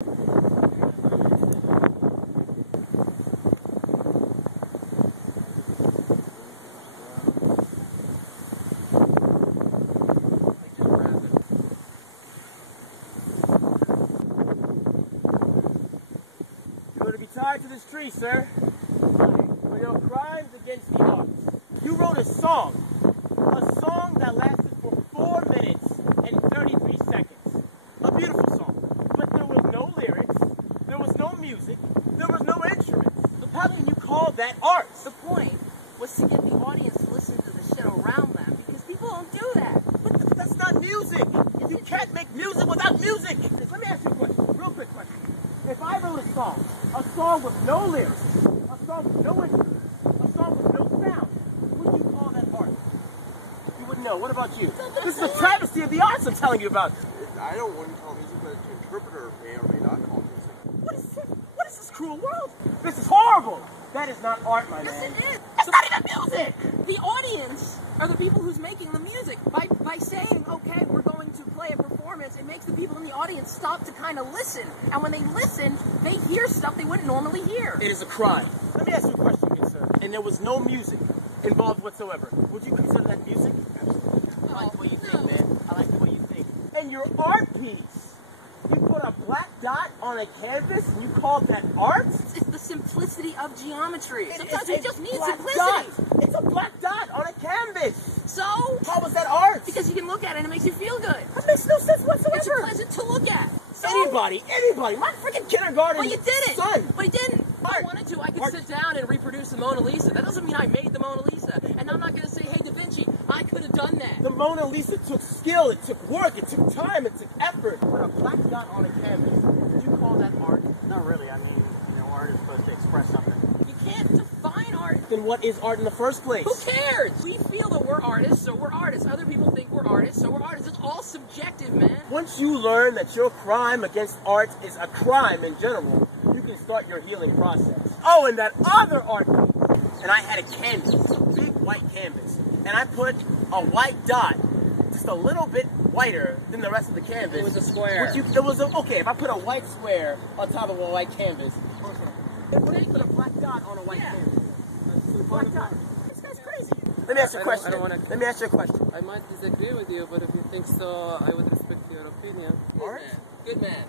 You're going to be tied to this tree, sir, for your crimes against the arts. You wrote a song that lasted for 4 minutes and 33 seconds. A beautiful song, but there was no lyrics, there was no music, there was no instruments. How can you call that art? The point was to get the audience to listen to the shit around them, because people don't do that. But that's not music. You can't make music without music. Let me ask you a question, real quick question. If I wrote a song with no lyrics, a song with no instruments, a song with no sound, would you call that art? You wouldn't know. What about you? This is a travesty of the arts I'm telling you about. I don't want to call music, but an interpreter may or may not call music. What is this cruel world? This is horrible. That is not art, my man. Yes, it is. It's not even music. The audience are the people who's making the music. By saying, okay, we're going to play a performance, it makes the people in the audience stop to kind of listen. And when they listen, they hear stuff they wouldn't normally hear. It is a crime. Let me ask you a question, good sir. And there was no music involved whatsoever. Would you consider that music? Absolutely. I like the way you think, man. I like the way you think. And your art piece, you put a black dot on a canvas and you call that art? It's the simplicity of geometry. Sometimes we we just need simplicity. It's a black dot on a canvas. So? How was that art? Because you can look at it and it makes you feel good. That makes no sense whatsoever. It's pleasant to look at. So? Anybody, my freaking kindergarten But you didn't. son. But you didn't. If I wanted to, I could sit down and reproduce the Mona Lisa. That doesn't mean I made the Mona Lisa. And I'm not going to say, hey, Da Vinci, I could have done that. The Mona Lisa took skill, it took work, it took time, it took effort. But a black dot on a canvas, would you call that art? Not really. I mean, art is supposed to express something. You can't define art. Then what is art in the first place? Who cares? We feel that we're artists, so we're artists. Other people think we're artists, so we're artists. It's all subjective, man. Once you learn that your crime against art is a crime in general, you can start your healing process. Oh, and that other art piece. And I had a canvas, a big white canvas, and I put a white dot, just a little bit whiter than the rest of the canvas. It was a square. Okay, if I put a white square on top of a white canvas, if they put a black dot on a white canvas, black dot. This guy's crazy. Let me ask you a question. Let me ask you a question. I might disagree with you, but if you think so, I would respect your opinion. Art? Good man.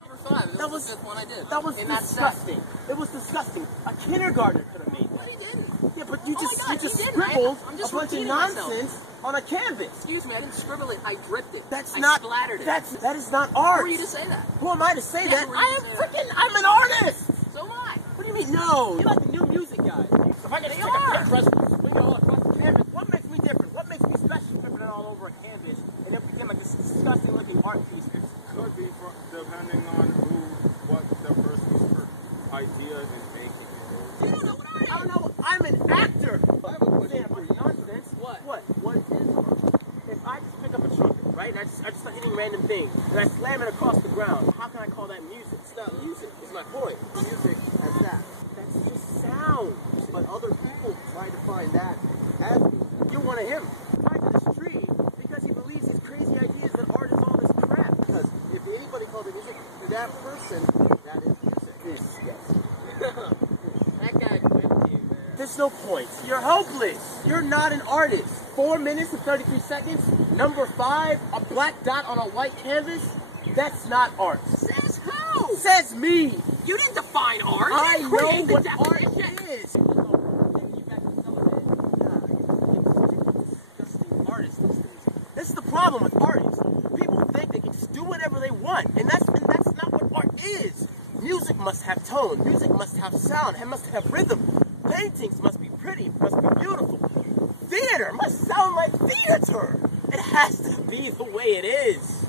Number 5. That was the fifth one I did. That was disgusting. It was disgusting. A kindergartner could have made that. But he didn't. Yeah, but you just scribbled a bunch of nonsense on a canvas. Excuse me, I didn't scribble it. I dripped it. I splattered it. That is not art. Who are you to say that? Who am I to say that? I'm an artist. So am I. What do you mean? No. You're like the new music guy. If I could take a picture and swing it all across the canvas, what makes me different? What makes me special? Flipping it all over a canvas, and it became like this disgusting looking art piece. It could be depending on what the person's idea in making it is. You don't know what I am. I don't know. I'm an actor. I have a question for you. Nonsense. What? What is art? If I just pick up a trumpet, right, and I just start hitting random things, and I slam it across the ground, how can I call that music? It's not music. Is my point. Music as that. That's just sound. But other people try to find that as music. You're one of him. Tied to this tree because he believes these crazy ideas that art is all this crap. Because if anybody called it music to that person, that is music. Yes. That guy quit you, man. There's no point. You're hopeless. You're not an artist. 4 minutes and 33 seconds. Number 5, a black dot on a white canvas. That's not art. Says who? Says me. You didn't define art. I know what art definition. is. This is the problem with artists. People think they can just do whatever they want, and that's not what art is. Music must have tone. Music must have sound. It must have rhythm. Paintings must be pretty. Must be beautiful. Theater must sound like theater. It has to be the way it is.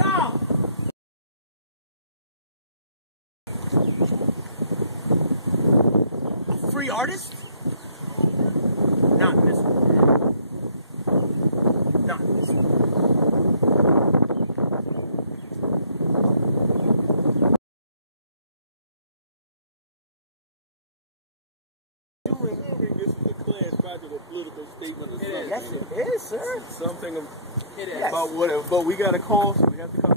God. A free artist? Not in this one. Not in this one. This is a class project or political statement or something. Yes, it is, sir. Something It is. about whatever. But we got a call, so we have to come.